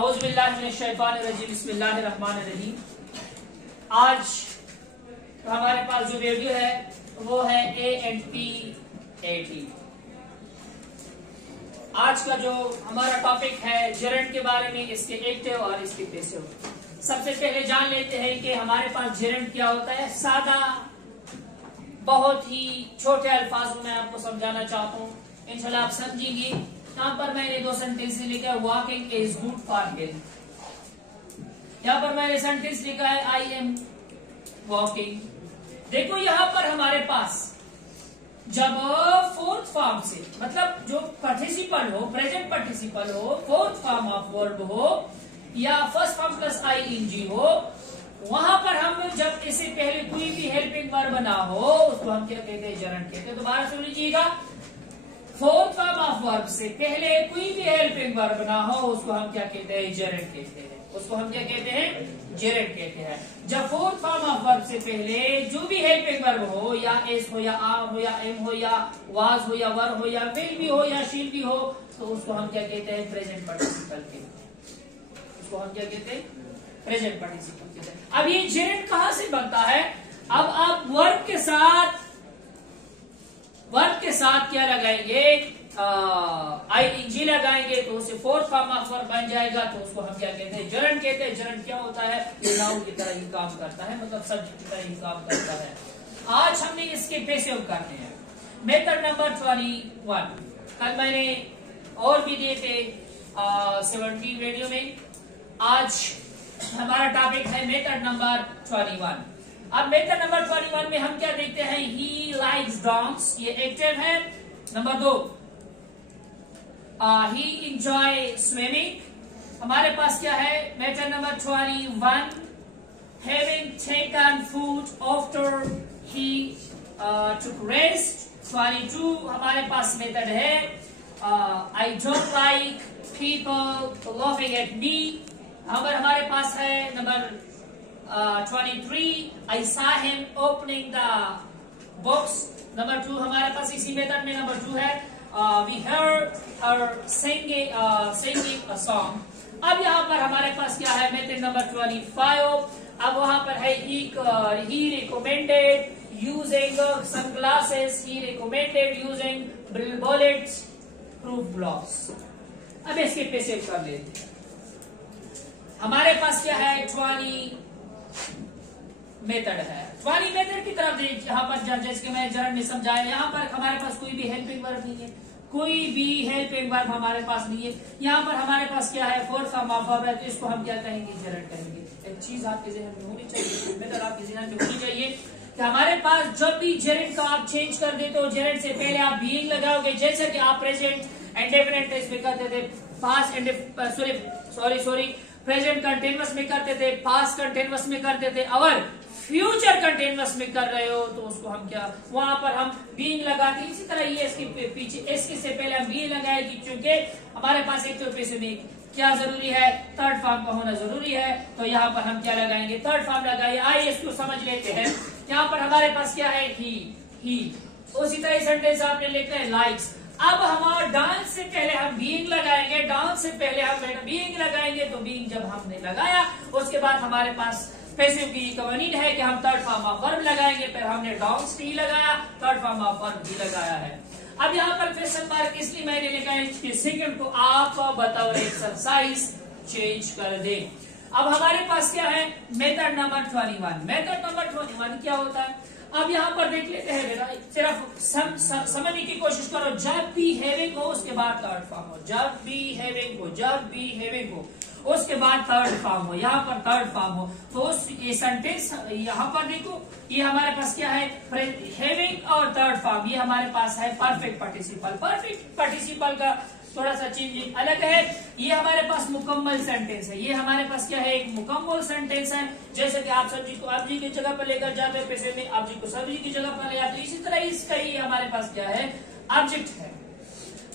बिस्मिल्लाहिर्रहमानिर्रहीम। आज हमारे पास जो वीडियो है वो है ANP80। आज का जो हमारा टॉपिक है जेरेंट के बारे में, इसके एक्टिव और इसके पैसिव। सबसे पहले जान लेते हैं कि हमारे पास जेरेंट क्या होता है। सादा बहुत ही छोटे अल्फाजों में आपको समझाना चाहता हूँ, इंशाल्लाह आप समझेंगे। यहाँ पर मैंने दो सेंटेंस लिखा है, walking is good for health. यहाँ पर मैंने सेंटेंस लिखा है आई एम वॉकिंग। देखो यहाँ पर हमारे पास जब फोर्थ फॉर्म से, मतलब जो पार्टिसिपल हो, प्रेजेंट पार्टिसिपल हो, फोर्थ फॉर्म ऑफ वर्ब हो या फर्स्ट फॉर्म प्लस ING हो, वहां पर हम जब इससे पहले कोई भी हेल्पिंग वर्ब ना हो उसको हम क्या कहते हैं, जेरेंट कहते हैं। दोबारा सुन लीजिएगा, फोर्थ फॉर्म ऑफ वर्ब से पहले कोई भी हेल्पिंग वर्ब ना हो उसको हम क्या कहते हैं, जेरेंट कहते हैं। उसको हम क्या कहते हैं, जेरेंट कहते हैं। जब फोर्थ फॉर्म ऑफ वर्ब से पहले जो भी हेल्पिंग वर्ब हो, या एस हो या आर हो या एम हो या वाज हो या वर हो या विल भी हो या शील भी हो, तो उसको हम क्या कहते हैं, प्रेजेंट पार्टिसिपल कहते हैं। उसको हम क्या कहते हैं, प्रेजेंट पार्टिसिपल कहते हैं। अब ये जेरेंट कहां से बनता है? अब आप वर्ब के साथ क्या लगाएंगे, ING लगाएंगे तो उसे फोर्थ फॉर्म ऑफ वर्ब बन जाएगा, तो उसको हम क्या कहते हैं, जेरेंट कहते हैं। जेरेंट क्या होता है, ये नाउन की तरह ही काम करता है, मतलब सब्जेक्ट की तरह ही काम करता है। आज हमने इसके पैसिव करने हैं। मेथड नंबर 21 कल मैंने और भी दिए थे 17 वीडियो में। आज हमारा टॉपिक है मेथड नंबर 21। अब मेथड नंबर 21 में हम क्या देखते हैं, ही लाइक्स डॉग्स, ये एक्टिव है। नंबर 2, ही इंजॉय स्विमिंग। हमारे पास क्या है, method number 21, having taken food after he took rest. 22 हमारे पास मेथड है, I don't like people laughing at me. हमारे पास है number 23, I saw him opening the books. Number 2 हमारे पास इसी मेथड में नंबर 2 है, we heard her singing a song। अब यहाँ पर हमारे पास क्या है, मेथड नंबर 25। अब वहां पर है he recommended using sunglasses, he recommended using bullets proof blocks। अब इसके पैसिव कर लेते हैं। हमारे पास क्या है, 20 मेथड है। 20 मेथड की तरफ देखिए। यहाँ पर जैसे कि मैं जेरेंट में समझाया, यहाँ पर हमारे पास कोई भी हेल्पिंग वर्ब नहीं है, कोई भी हेल्पिंग वर्ब हमारे पास नहीं है। यहाँ पर हमारे पास क्या है, फोर्थ फॉर्म ऑफ वर्ब है, तो इसको हम क्या कहेंगे, जेरेंट कहेंगे। एक चीज आपके ज़हन में होनी चाहिए, मेथड आपके ज़हन में होनी चाहिए कि हमारे पास जब भी जेरेंट का आप चेंज कर देते हो, जेरेंट से पहले आप बीइंग लगाओगे। जैसे कि आप प्रेजेंट इंडेफिनिट टेंस में करते थे, पास्ट प्रेजेंट कंटिन्यूअस में करते थे, पास्ट कंटिन्यूअस में करते थे, और फ्यूचर कंटिन्यूअस में कर रहे हो तो उसको हम क्या, वहां पर हम बीइंग लगाते। इसी तरह ये इसके पीछे, इसके से पहले हम बीइंग लगाएगी, क्योंकि हमारे पास एक तो पैसे में क्या जरूरी है, थर्ड फॉर्म का होना जरूरी है। तो यहाँ पर हम क्या लगाएंगे, थर्ड फॉर्म लगाइए। आइए इसको समझ लेते हैं। यहाँ पर हमारे पास क्या है, ही। उसी तरह सेंटेंस आपने लिखना है, लाइक्स। अब हमारा डांस से पहले हम बीइंग लगाएंगे, डांस से पहले हम बीइंग लगाएंगे। तो बीइंग जब हमने लगाया, उसके बाद हमारे पास पैसिव की कवानीन है कि हम थर्ड फॉर्म ऑफ वर्ब लगाएंगे। फिर हमने डांस ही लगाया, थर्ड फॉर्म ऑफ वर्ब भी लगाया है। अब यहाँ पर क्वेश्चन मार्क इसलिए मैंने लिखा है कि सेकंड को आप बताओ एक्सरसाइज चेंज कर दे। अब हमारे पास क्या है, मेथड नंबर 21। मेथड नंबर 21 क्या होता है, अब यहाँ पर देख लेते हैं बेटा, सिर्फ समझने की कोशिश करो। जब भी हैविंग हो उसके बाद थर्ड फॉर्म हो, जब भी हैविंग हो उसके बाद थर्ड फॉर्म हो, यहाँ पर थर्ड फॉर्म हो, तो ये सेंटेंस यहाँ पर देखो, ये हमारे पास क्या है, हैविंग और थर्ड फॉर्म। ये हमारे पास है परफेक्ट पार्टिसिपल। परफेक्ट पार्टिसिपल का थोड़ा सा चेंजिंग अलग है। ये हमारे पास मुकम्मल सेंटेंस है। ये हमारे पास क्या है, एक मुकम्मल सेंटेंस है। जैसे कि आप सब्जी को सब्जी की जगह पर लेकर जाते हैं, पैसे में आप जी को सब्जी की जगह पर ले जाते हैं। इसी तरह इसका ही हमारे पास क्या है, ऑब्जेक्ट है।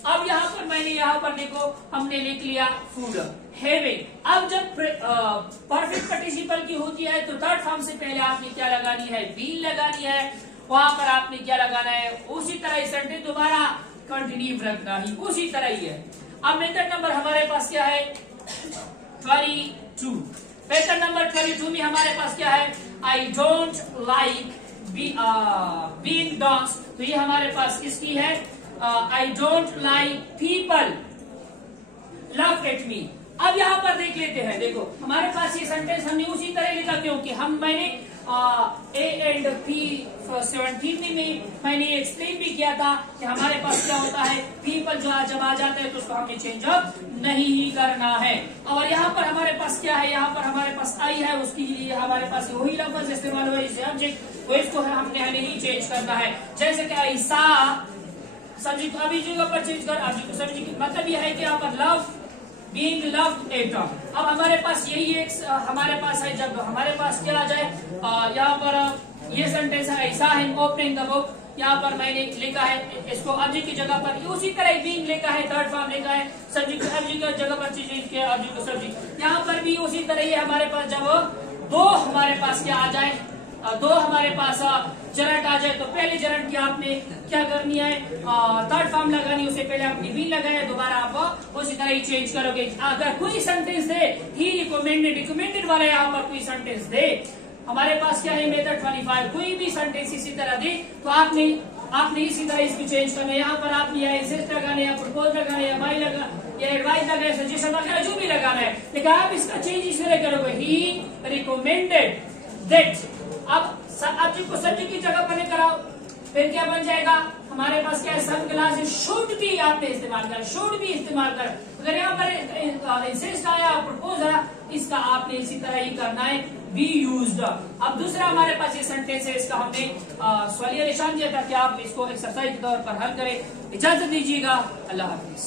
अब यहाँ पर मैंने यहाँ पर देखो, हमने लिख लिया फूड, हैविंग। अब जब परफेक्ट पार्टिसिपल की होती है तो थर्ड फॉर्म से पहले आपने क्या लगानी है, बीन लगानी है। वहां पर आपने क्या लगाना है, उसी तरह सेंटेंस दोबारा कंटिन्यू रखना ही, उसी तरह ही है। अब मेथड नंबर हमारे पास क्या है, 32। पैटर्न नंबर 32 में हमारे पास क्या है, I don't like being dance. तो ये हमारे पास किसकी है, I don't like people love at me. अब यहाँ पर देख लेते हैं, देखो हमारे पास ये सेंटेंस हमने उसी तरह लिखा, क्योंकि मैंने ए एंड पी 17 में मैंने एक्सप्लेन भी किया था कि हमारे पास क्या होता है, पीपल जो जब आ जाता है तो उसको हमें चेंज अप नहीं ही करना है। और यहाँ पर हमारे पास क्या है, यहाँ पर हमारे पास आई है, उसके लिए हमारे पास वही लफ्ज इस्तेमाल हुआ है ऑब्जेक्ट, वो इसको हमने नहीं चेंज करना है। जैसे कि ऐसा सब्जेक्ट अभी जगह पर चेंज कर, अभी को सब्जेक्ट मतलब यह है कि यहाँ पर लव बीइंग लव्ड एट। अब हमारे पास यही एक हमारे पास है, जब हमारे पास क्या आ जाए, यहाँ पर ये सेंटेंस है, ऐसा है ओपनिंग द बुक, यहाँ पर मैंने लिखा है इसको ऑब्जेक्ट की जगह पर, उसी तरह बीइंग लिखा है, थर्ड फॉर्म लिखा है, सब्जेक्ट ऑब्जेक्ट की जगह पर चेंज किया ऑब्जेक्ट को सब्जेक्ट। यहाँ पर भी उसी तरह ये हमारे पास जब दो हमारे पास क्या आ जाए, दो हमारे पास जरट आ जाए, तो पहले जरट की आपने क्या करनी है, थर्ड फॉर्म लगानी, उससे पहले आपने भी लगाया, दोबारा आप उसी तरह ही चेंज करोगे। अगर कोई सेंटेंस दे, ही रिकमेंडेड वाला यहाँ पर कोई सेंटेंस दे, हमारे पास क्या है मेथड 25, कोई भी सेंटेंस इसी तरह दे तो आपने इसी तरह इसको चेंज करना है। यहाँ पर आपने या इंसिस्ट लगाना है, या प्रपोज लगाना है, या बाय लगा, या एडवाइस लगाना है, सजेशन वगैरह जो भी लगाना है, लेकिन आप इसका चेंज इस तरह करोगे, ही रिकमेंडेड दैट। अब सब्जेक्ट को सब्जेक्ट की जगह पर लेकर आओ, फिर क्या बन जाएगा, हमारे पास क्या है, सन ग्लासेस शुड भी आपने इस्तेमाल कर, शुड भी इस्तेमाल कर। अगर यहाँ पर इंसिस्ट आया, प्रपोज आया, इसका आपने इसी तरह ही करना है, बी यूज्ड। अब दूसरा हमारे पास ये सेंटेंस है, इसका हमने सवालिया निशान दिया था कि आप इसको एक्सरसाइज के तौर पर हल करें। इजाजत दीजिएगा, अल्लाह हाफिज।